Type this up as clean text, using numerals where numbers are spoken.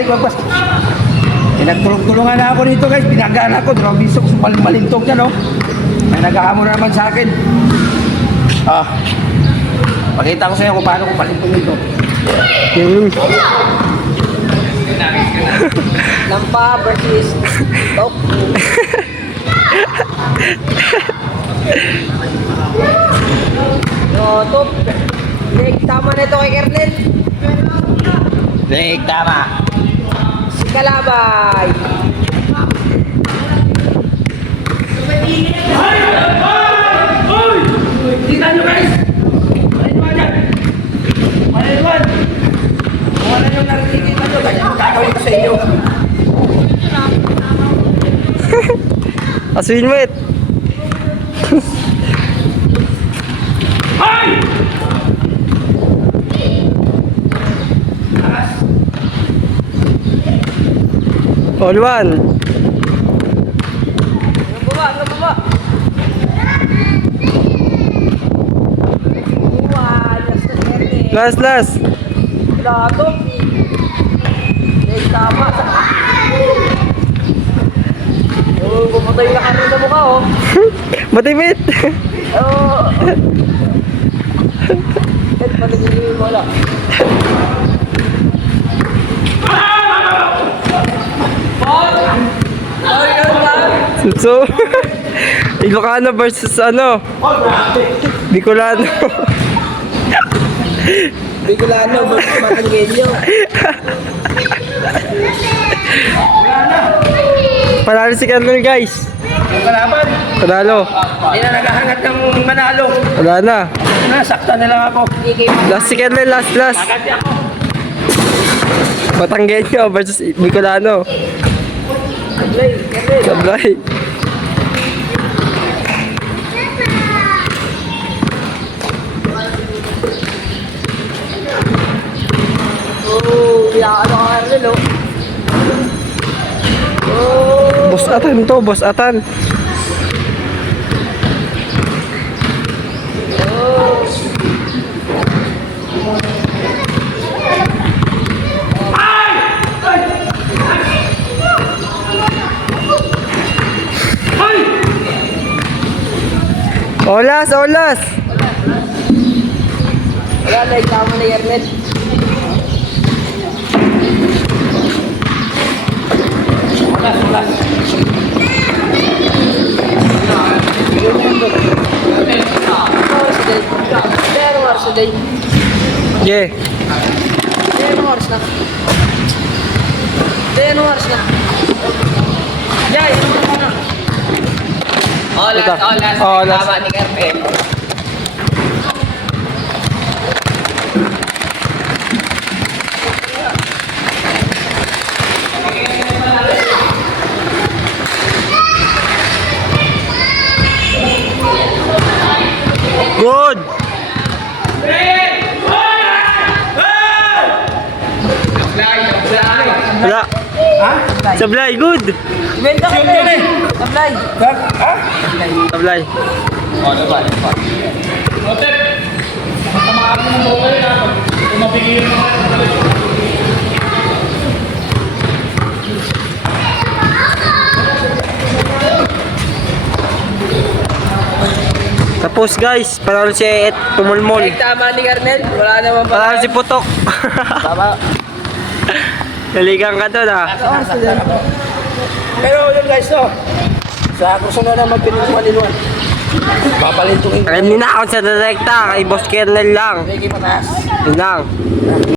balik, wagpas. Pinagtulong-tulungan na ako dito guys, pinagaan ako, dalawang bisok, malintog niya, no? May nag-ahamon na naman sa akin. Pakita ko sa inyo kung paano ko palintog ito. Lampa versus top. Top. Leg, tama na ito kay Kernel. Leg, tama. Si Kalabay. Kita nyo guys! Malituan yan! Malituan! Kung ano yung nakikita nyo, ganyan ang gagawin ko sa inyo. Asuin mo it. Ay! All one. Ang baba, ang baba. Last na Kernel. Last. Lato. Leg, tama. Pumatay ka rin sa mukha, oh. Matipit. Oo. Ed, panagiging wala. So, Ilocano versus ano? Bicolano. Bicolano, Matanggenyo. Panalo si Kernel guys. Yung kalaban, Panalo. hindi na naghahangat ng manalo. Wala na. Nasaktan na lang ako. Last si Kernel, last. Agad ako. Matanggenyo versus Bicolano. Sablay, Kernel. Sablay. Oh, ano ka Kernel, oh. Oh. Boss Atan to, Boss Atan. Olas. Wala na, tama na Kernel. Anong oras na day? Yeah. Anong oras na? Anong oras na? Jay, ano na? Ito. Olas. Olas. Tama ni Kernel. Good. Wala. Sablay, good. Ibenta ka Kernel. Sablay. Sablay. Tapos guys, panalo si Et tumulmol. Tama ni Kernel. Wala naman Panalo si Putok. Tama. Naligang ka doon ah. Pero yun guys, no? Sa susunod na magpiniliwan. Papalintungin ko. Alam niyo na ako sa direkta, kay Boss Kernel lang. Sige, mataas. Yun lang.